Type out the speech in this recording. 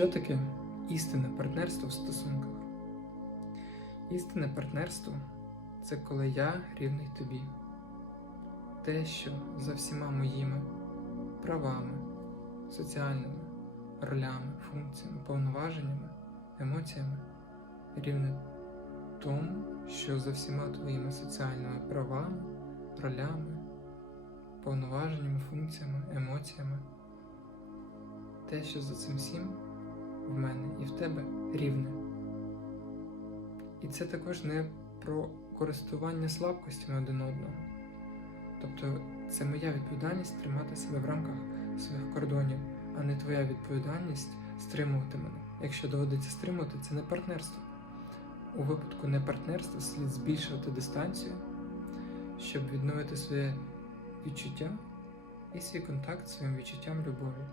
Що таке істинне партнерство в стосунках? Істинне партнерство це коли я рівний тобі. Те, що за всіма моїми правами, соціальними ролями, функціями, повноваженнями, емоціями рівне тому, що за всіма твоїми соціальними правами, ролями, повноваженнями, функціями, емоціями. Те, що за цим всім в мене і в тебе рівне. І це також не про користування слабкостями один одного. Тобто це моя відповідальність тримати себе в рамках своїх кордонів, а не твоя відповідальність стримувати мене. Якщо доводиться стримувати, це не партнерство. У випадку не партнерства слід збільшувати дистанцію, щоб відновити своє відчуття і свій контакт з своїм відчуттям любові.